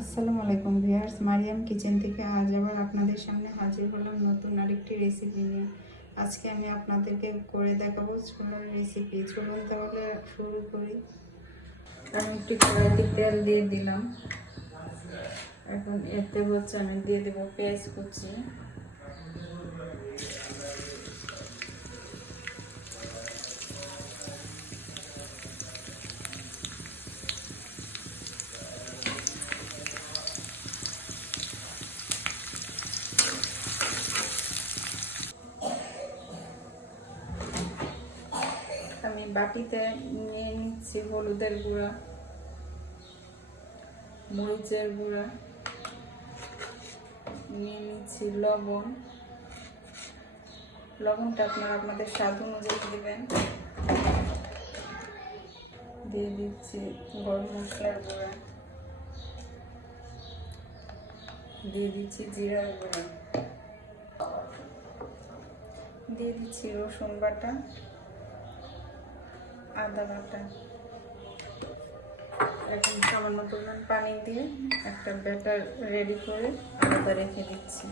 আসসালামু আলাইকুম viewers, Mariam kitchen থেকে আজ আবার আপনাদের সামনে হাজির হলাম নতুন আরেকটি রেসিপি নিয়ে। আজকে আমি আপনাদেরকে করে দেখাবো ছোলার রেসিপি চলুন তাহলে শুরু করি। আমি একটি কড়াইতে তেল দিয়ে দিলাম। এখন এতে হচ্ছে আমি দিয়ে দেবো পেঁয়াজ কুচি। বাটিতে নিয়ে নিচ্ছি হলুদের গুঁড়া, মরিচের গুঁড়া, নিয়ে নিচ্ছি লবণ। লবণটা আপনারা আপনাদের স্বাদ অনুযায়ী দেবেন। দিয়ে দিচ্ছি গরম মশলার গুঁড়া। দিয়ে দিচ্ছি জিরার গুঁড়া। দিয়ে দিচ্ছি রসুন বাটা। আদা বাটা। এখন সামান্য পরিমাণ পানি দিয়ে একটা ব্যাটার রেডি করে আলাদা রেখে দিচ্ছি।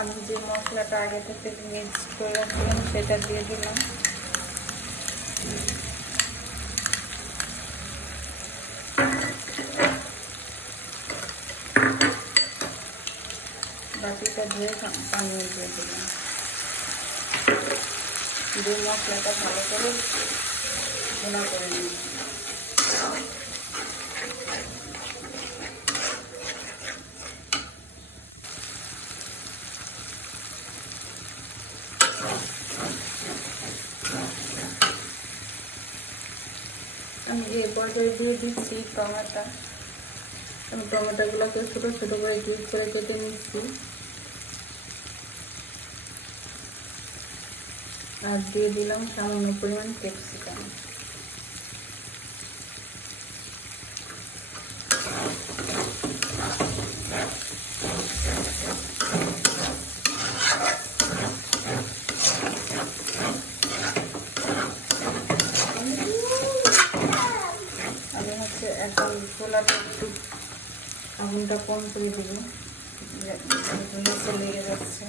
আমি যে মশলাটা আগে থেকে মিক্স করে রাখলাম সেটা দিয়ে দিলাম। বাটিটা ধুয়ে পানি দিয়ে দিলাম। দিয়ে মশলাটা ভালো করে ভোনা করে নিচ্ছি আমি এই পর্যায়ে দিয়ে দিচ্ছি টমেটো। আমি টমেটোগুলোকে ছোটো ছোটো করে কিউব করে কেটে নিচ্ছি। আর দিয়ে দিলাম সামান্য পরিমাণ ক্যাপসিকাম হচ্ছে এখন ছোলাটা একটু আগুনটা কম করে দেবে। নিচে লেগে যাচ্ছে।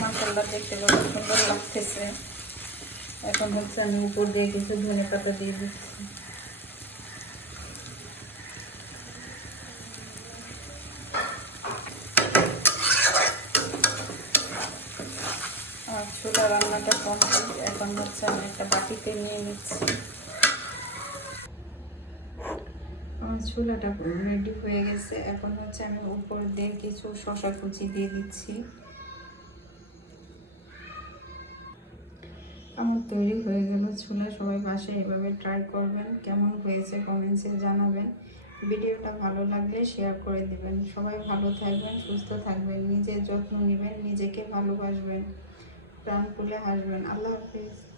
মাসাল্লা দেখতে কত সুন্দর লাগতেছে। এখন হচ্ছে আমি উপর দিয়ে কিছু ধনে পাতা দিয়ে দিচ্ছি আর ছোলা রান্নাটা কমপ্লিট এখন হচ্ছে আমি একটা বাটিতে নিয়ে নিচ্ছি। আমার ছোলাটা রেডি হয়ে গেছে। এখন হচ্ছে আমি উপর দিয়ে কিছু শশা কুচি দিয়ে দিচ্ছি। আমার তৈরি হয়ে গেল ছোলা সবাই বাসায় এভাবে ট্রাই করবেন। কেমন হয়েছে কমেন্টসে জানাবেন। ভিডিওটা ভালো লাগলে শেয়ার করে দিবেন। সবাই ভালো থাকবেন, সুস্থ থাকবেন। নিজের যত্ন নেবেন, নিজেকে ভালোবাসবেন। প্রাণ খুলে হাসবেন। আল্লাহ হাফিজ।